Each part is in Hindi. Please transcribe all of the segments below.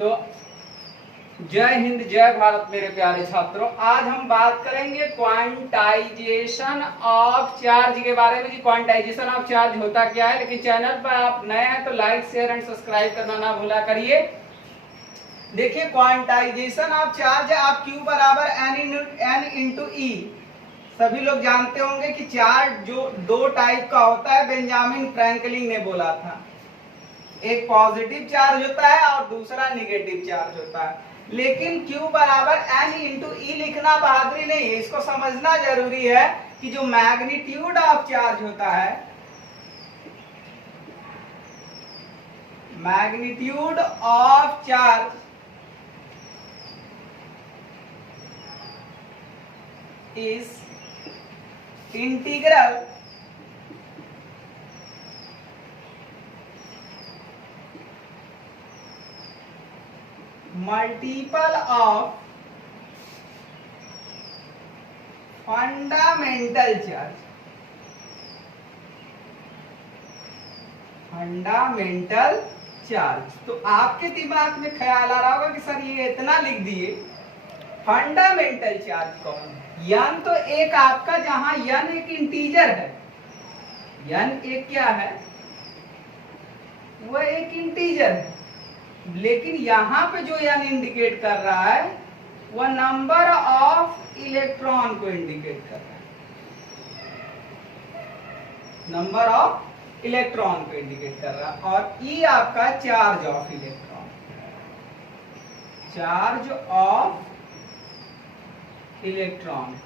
तो जय हिंद जय भारत मेरे प्यारे छात्रों। आज हम बात करेंगे क्वांटाइजेशन ऑफ चार्ज के बारे में कि क्वांटाइजेशन ऑफ चार्ज होता क्या है। लेकिन चैनल पर आप नए हैं तो लाइक शेयर एंड सब्सक्राइब करना ना भूला करिए। देखिए क्वांटाइजेशन ऑफ चार्ज आप Q बराबर n इंटू ई। सभी लोग जानते होंगे कि चार्ज जो दो टाइप का होता है, बेंजामिन फ्रैंकलिन ने बोला था। एक पॉजिटिव चार्ज होता है और दूसरा निगेटिव चार्ज होता है। लेकिन Q बराबर n इंटू ई लिखना बहादुरी नहीं है, इसको समझना जरूरी है कि जो मैग्नीट्यूड ऑफ चार्ज होता है, magnitude of charge is integral multiple of fundamental charge. Fundamental charge तो आपके दिमाग में ख्याल आ रहा होगा कि सर ये इतना लिख दिए, फंडामेंटल चार्ज कौन है? यन तो एक आपका, जहां यन एक इंटीजर है, यन एक क्या है, वह एक इंटीजर है। लेकिन यहां पे जो यन इंडिकेट कर रहा है वह नंबर ऑफ इलेक्ट्रॉन को इंडिकेट कर रहा है, नंबर ऑफ इलेक्ट्रॉन को इंडिकेट कर रहा है। और ई आपका charge of electron, charge of electron.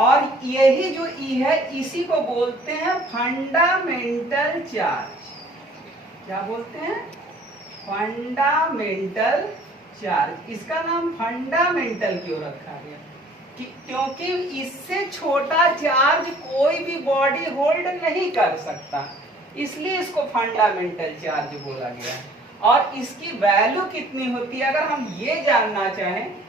और यही जो ई है इसी को बोलते हैं फंडामेंटल चार्ज। क्या बोलते हैं? Fundamental charge. इसका नाम फंडामेंटल क्यों रखा गया? क्योंकि इससे छोटा चार्ज कोई भी बॉडी होल्ड नहीं कर सकता, इसलिए इसको फंडामेंटल चार्ज बोला गया। और इसकी वैल्यू कितनी होती है अगर हम ये जानना चाहें,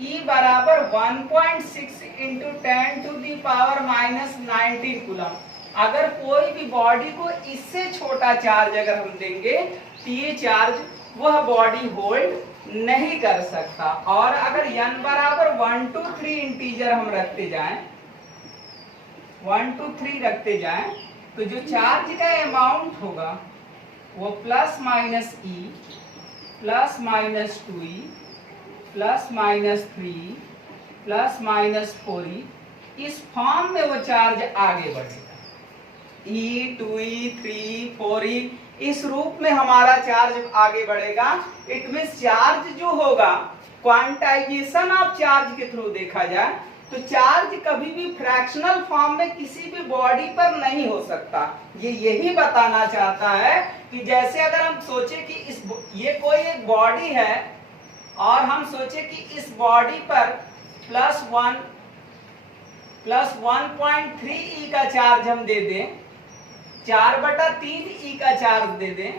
E बराबर 1.6 into 10 to the power minus 19 coulomb. अगर कोई भी बॉडी को इससे छोटा चार्ज अगर हम देंगे तो ये चार्ज वह बॉडी होल्ड नहीं कर सकता। और अगर n बराबर 1 2 3 इंटीजर हम रखते जाएं, 1 2 3 रखते जाएं, तो जो चार्ज का अमाउंट होगा वो plus minus e, plus minus 2e, plus minus 3, plus minus 4e, इस फॉर्म में वो चार्ज आगे बढ़ेगा। E 2e 3 4e इस रूप में हमारा चार्ज आगे बढ़ेगा। इट मींस चार्ज जो होगा, क्वांटाइजेशन ऑफ चार्ज के थ्रू देखा जाए तो चार्ज कभी भी फ्रैक्शनल फॉर्म में किसी भी बॉडी पर नहीं हो सकता। ये यही बताना चाहता है कि जैसे अगर हम सोचे कि ये कोई एक बॉडी है और हम सोचे कि इस बॉडी पर प्लस 1.3 का चार्ज हम दे दें, 4/3 का चार्ज दे दें,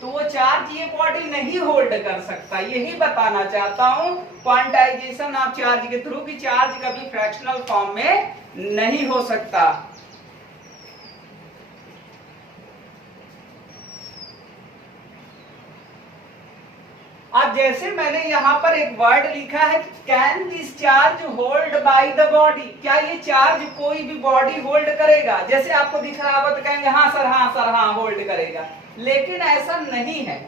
तो वो चार्ज ये बॉडी नहीं होल्ड कर सकता। यही बताना चाहता हूं क्वांटाइजेशन ऑफ चार्ज के थ्रू कि चार्ज कभी फ्रैक्शनल फॉर्म में नहीं हो सकता। अब जैसे मैंने यहाँ पर एक वर्ड लिखा है, can this charge hold by the body. क्या ये चार्ज कोई भी बॉडी होल्ड करेगा? जैसे आपको दिख रहा होगा तो कहेंगे हाँ सर हाँ होल्ड करेगा। लेकिन ऐसा नहीं है।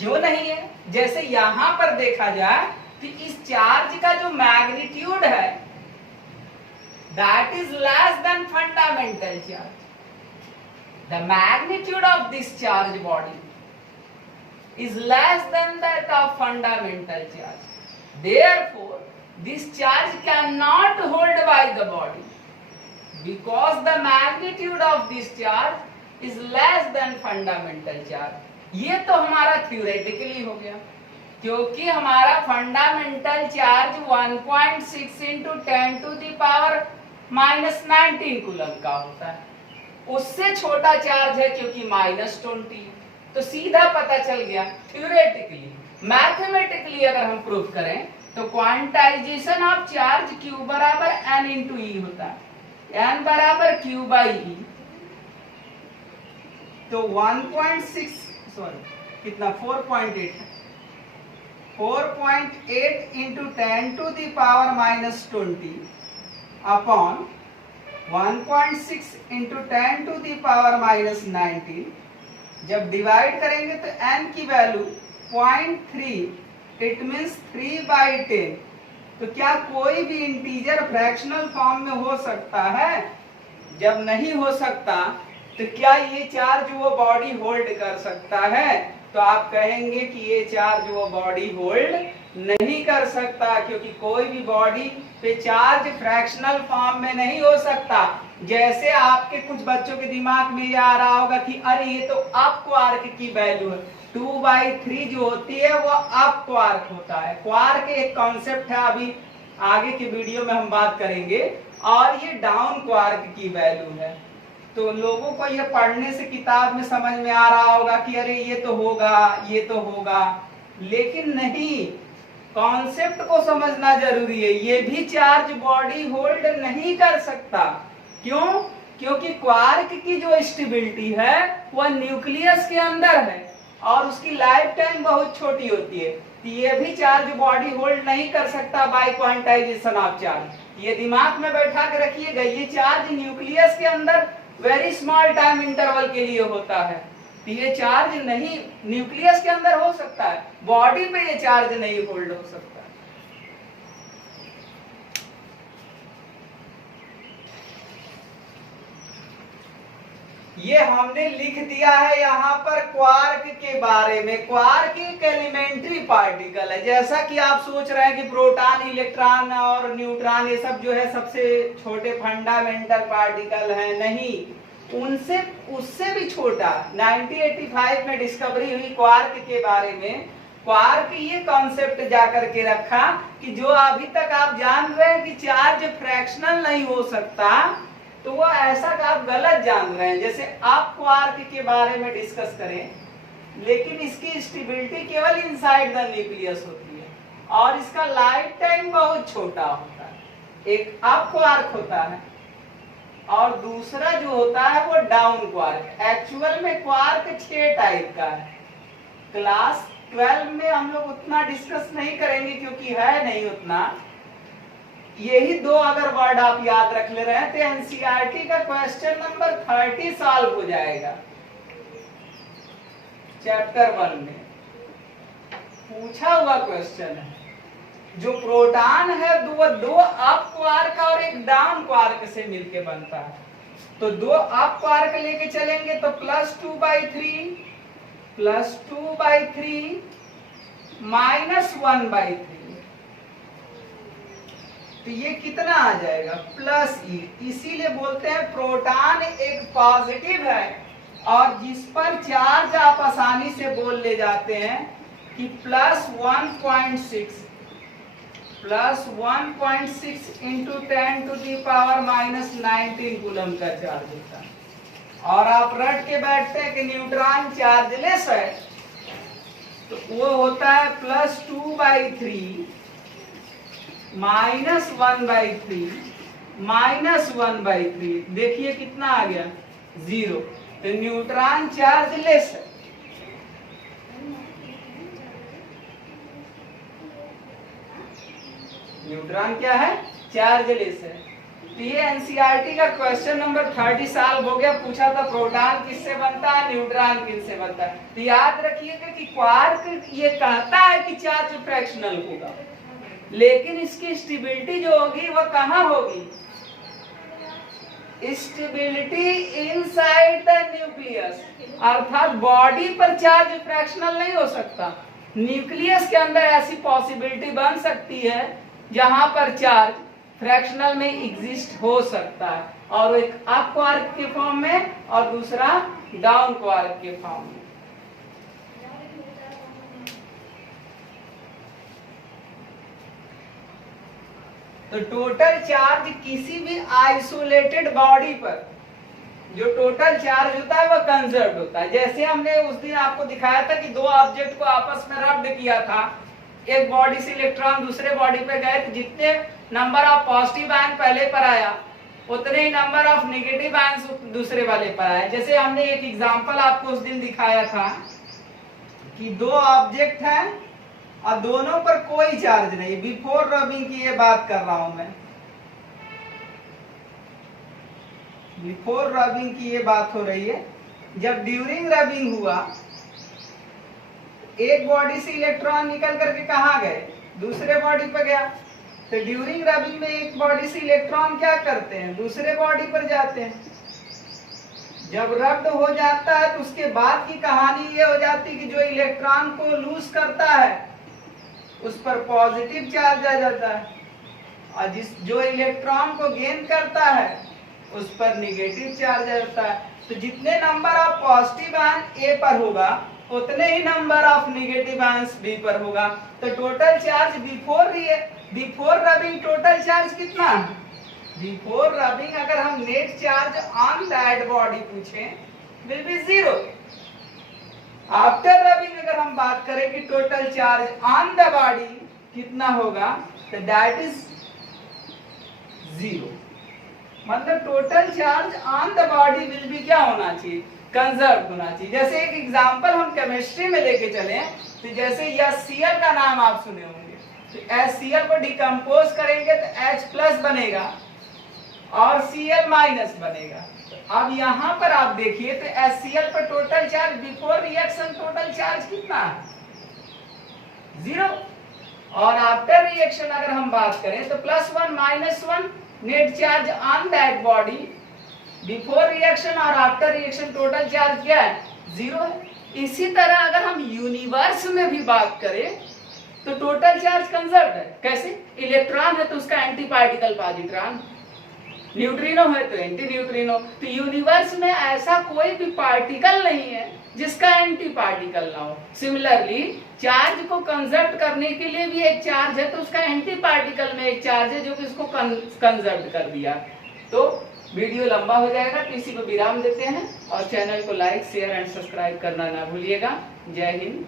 जो नहीं है, जैसे यहाँ पर देखा जाए कि इस चार्ज का जो मैग्नीट्यूड है that is less than fundamental charge. The magnitude of this charge body is less than that of fundamental charge. Therefore, this charge cannot hold by the body because the magnitude of this charge is less than fundamental charge. ये तो हमारा theoretically हो गया, क्योंकि हमारा fundamental charge 1.6 into 10 to the power minus 19 coulomb का होता है। उससे छोटा चार्ज है क्योंकि -20। तो सीधा पता चल गया थ्योरेटिकली। मैथमेटिकली अगर हम प्रूफ करें तो क्वांटाइजेशन ऑफ चार्ज Q बराबर n इंटू ई होता है, n बराबर Q बाई ई। तो 1.6 सॉरी कितना 4.8 4.8 into 10 to the power -20 upon 1.6 into 10 to the power -19। जब डिवाइड करेंगे तो n की वैल्यू 0.3, इट मीन्स 3/10। तो क्या कोई भी इंटीजर फ्रैक्शनल फॉर्म में हो सकता है? जब नहीं हो सकता तो क्या ये चार्ज वो बॉडी होल्ड कर सकता है? तो आप कहेंगे कि ये चार्ज वो बॉडी होल्ड नहीं कर सकता, क्योंकि कोई भी बॉडी पे चार्ज फ्रैक्शनल फॉर्म में नहीं हो सकता। जैसे आपके कुछ बच्चों के दिमाग में ये आ रहा होगा कि अरे ये तो अप क्वार्क की वैल्यू है, 2/3 जो होती है वो अप क्वार्क होता है। क्वार्क एक कॉन्सेप्ट है, अभी आगे के वीडियो में हम बात करेंगे। और ये डाउन क्वार्क की वैल्यू है। तो लोगों को ये पढ़ने से किताब में समझ में आ रहा होगा कि अरे ये तो होगा, ये तो होगा, लेकिन नहीं, कॉन्सेप्ट को समझना जरूरी है। ये भी चार्ज बॉडी होल्ड नहीं कर सकता। क्यों? क्योंकि क्वार्क की जो स्टेबिलिटी है वह न्यूक्लियस के अंदर है और उसकी लाइफ टाइम बहुत छोटी होती है। तो ये भी चार्ज बॉडी होल्ड नहीं कर सकता बाय क्वांटाइजेशन ऑफ चार्ज। ये दिमाग में बैठा के रखिएगा, ये चार्ज न्यूक्लियस के अंदर वेरी स्मॉल टाइम इंटरवल के लिए होता है। तो ये चार्ज नहीं न्यूक्लियस के अंदर हो सकता है, बॉडी पे ये चार्ज नहीं होल्ड हो सकता। ये हमने लिख दिया है यहाँ पर क्वार्क के बारे में। क्वार्क एक एलिमेंट्री पार्टिकल है। जैसा कि आप सोच रहे हैं कि प्रोटॉन, इलेक्ट्रॉन और न्यूट्रॉन ये सब जो है सबसे छोटे फंडामेंटल पार्टिकल हैं, नहीं, उनसे उससे भी छोटा 1985 में डिस्कवरी हुई क्वार्क के बारे में। क्वार्क ये कॉन्सेप्ट जाकर के रखा कि जो अभी तक आप जान रहे हैं कि चार्ज फ्रैक्शनल नहीं हो सकता, तो वो ऐसा का आप गलत जान रहे हैं। जैसे आप क्वार्क के बारे में डिस्कस करें, लेकिन इसकी स्टेबिलिटी केवल इनसाइड द न्यूक्लियस होती है और इसका लाइफ टाइम बहुत छोटा होता है। एक अप क्वार्क होता है और दूसरा जो होता है वो डाउन क्वार्क। एक्चुअल में क्वार्क 6 टाइप का है। क्लास 12 में हम लोग उतना डिस्कस नहीं करेंगे क्योंकि है नहीं उतना। यही 2 अगर वर्ड आप याद रख ले रहे हैं तो एनसीईआरटी का क्वेश्चन नंबर 30 सॉल्व हो जाएगा। चैप्टर 1 में पूछा हुआ क्वेश्चन है। जो प्रोटॉन है वो 2 अप क्वार्क और एक डाउन क्वार्क से मिलके बनता है। तो 2 अप क्वार्क लेके चलेंगे तो +2/3 +2/3 -1/3, तो ये कितना आ जाएगा +E। इसीलिए बोलते हैं प्रोटॉन एक पॉजिटिव है और जिस पर चार्ज आप आसानी से बोल ले जाते हैं कि +1.6 into 10 to the power -19 coulomb का चार्ज होता है। और आप रट के बैठते हैं कि न्यूट्रॉन चार्जलेस है, तो वो होता है +2/3 -1/3 देखिए कितना आ गया 0। तो न्यूट्रॉन चार्जलेस है। न्यूट्रॉन क्या है? चार्जलेस है। तो ये एनसीईआरटी का क्वेश्चन नंबर 30 सॉल्व हो गया। पूछा था प्रोटॉन किससे बनता है, न्यूट्रॉन किससे बनता है। तो याद रखिएगा कि क्वार्क ये कहता है कि चार्ज फ्रैक्शनल होगा, लेकिन इसकी स्टेबिलिटी जो होगी वह कहाँ होगी? स्टेबिलिटी इनसाइड द न्यूक्लियस, अर्थात बॉडी पर चार्ज फ्रैक्शनल नहीं हो सकता। न्यूक्लियस के अंदर ऐसी पॉसिबिलिटी बन सकती है जहां पर चार्ज फ्रैक्शनल में एग्जिस्ट हो सकता है, और एक अप क्वार्क के फॉर्म में और दूसरा डाउन क्वार्क के फॉर्म में। तो टोटल चार्ज किसी भी आइसोलेटेड बॉडी पर जो टोटल चार्ज होता है वह कंजर्व होता है। जैसे हमने उस दिन आपको दिखाया था कि 2 ऑब्जेक्ट को आपस में रब्ड किया था, एक बॉडी से इलेक्ट्रॉन दूसरे बॉडी पे गए तो जितने नंबर ऑफ पॉजिटिव आयन पहले पर आया उतने ही नंबर ऑफ नेगेटिव आयन दूसरे वाले पर आया। जैसे हमने एक एग्जांपल आपको उस दिन दिखाया था कि दो ऑब्जेक्ट हैं और दोनों पर कोई चार्ज नहीं, बिफोर रबिंग की ये बात कर रहा हूं मैं, बिफोर रबिंग की ये बात हो रही है। जब ड्यूरिंग रबिंग हुआ, एक बॉडी से इलेक्ट्रॉन निकल करके कहां गए, दूसरे बॉडी पर गया। तो ड्यूरिंग रबिंग में एक बॉडी से इलेक्ट्रॉन क्या करते हैं, दूसरे बॉडी पर जाते हैं। जब रब्ड हो जाता है तो उसके बाद की कहानी ये हो जाती है कि जो इलेक्ट्रॉन को लूज करता है उस पर पॉजिटिव चार्ज आ जाता है, और जो इलेक्ट्रॉन को गेन करता है उस पर निगेटिव चार्ज आ जाता है। तो जितने number of positive ion A पर होगा उतने ही number of negative ions B पर होगा। तो total charge before rubbing total charge कितना, बिफोर रबिंग अगर हम net charge on that body पूछें विल बी 0। आफ्टर रबिंग अगर हम बात करें कि total charge on the body कितना होगा, तो दैट इज 0। मतलब total charge on the body will be क्या होना चाहिए, कंजर्व होना चाहिए। जैसे एक एग्जांपल हम केमिस्ट्री में लेके चले, तो जैसे HCl का नाम आप सुने होंगे, तो HCl को डिकम्पोज करेंगे तो H+ बनेगा और Cl- बनेगा। तो अब यहाँ पर आप देखिए तो HCl पर total charge before reaction total charge कितना है, 0। और आफ्टर रिएक्शन अगर हम बात करें तो +1 -1 net charge on that body before reaction और आफ्टर रिएक्शन टोटल चार्ज क्या है, 0 है। इसी तरह अगर हम यूनिवर्स में भी बात करें तो टोटल चार्ज कंजर्व है। कैसे, इलेक्ट्रॉन है तो उसका एंटी पार्टिकल पॉजिट्रॉन, न्यूट्रिनो है तो एंटी न्यूट्रिनो। तो यूनिवर्स में ऐसा कोई भी पार्टिकल नहीं है जिसका एंटी पार्टिकल ना हो। सिमिलरली चार्ज को कंजर्व करने के लिए भी एक चार्ज है तो उसका एंटी पार्टिकल में एक चार्ज है जो कि उसको कंजर्व कर दिया। तो वीडियो लंबा हो जाएगा तो इसी को विराम देते हैं, और चैनल को लाइक शेयर एंड सब्सक्राइब करना ना भूलिएगा। जय हिंद,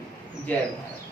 जय भारत।